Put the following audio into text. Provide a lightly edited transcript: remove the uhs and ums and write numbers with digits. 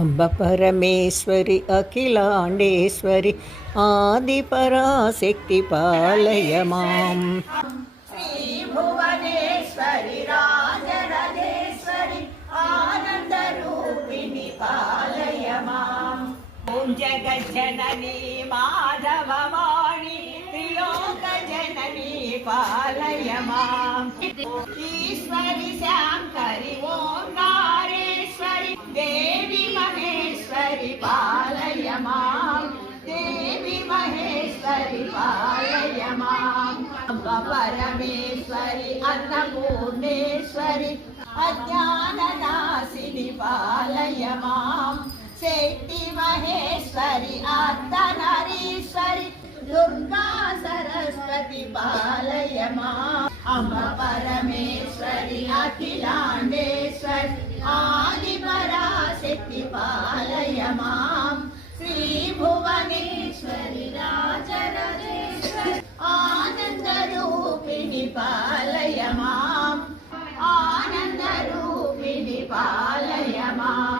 अम्ब परमेश्वरि अखिलाण्डेश्वरि आदिपराशक्ति पालय माम्। श्रीभुवनेश्वरि राजराजेश्वरि आनन्दरूपिणि पालय माम्। ॐ जगज्जननी माधववाणी त्रिलोकजननी पालय माम्। ईश्वरि शाङ्करि ओङ्कारेश्वरि देवी महेश्वरि पालय माम्। देवी महेश्वरि पालय माम्। अम्ब परमेश्वरि अन्नपूर्णेश्वरि अज्ञाननाशिनि पालय माम्। शक्ति महेश्वरि अर्धनारीश्वरि दुर्गा सरस्वती पालय माम्। अम्ब परमेश्वरि अखिलाण्डेश्वरि आदिपराशक्ति पालय माम्। श्रीभुवनेश्वरि राजराजेश्वरि आनन्दरूपिणि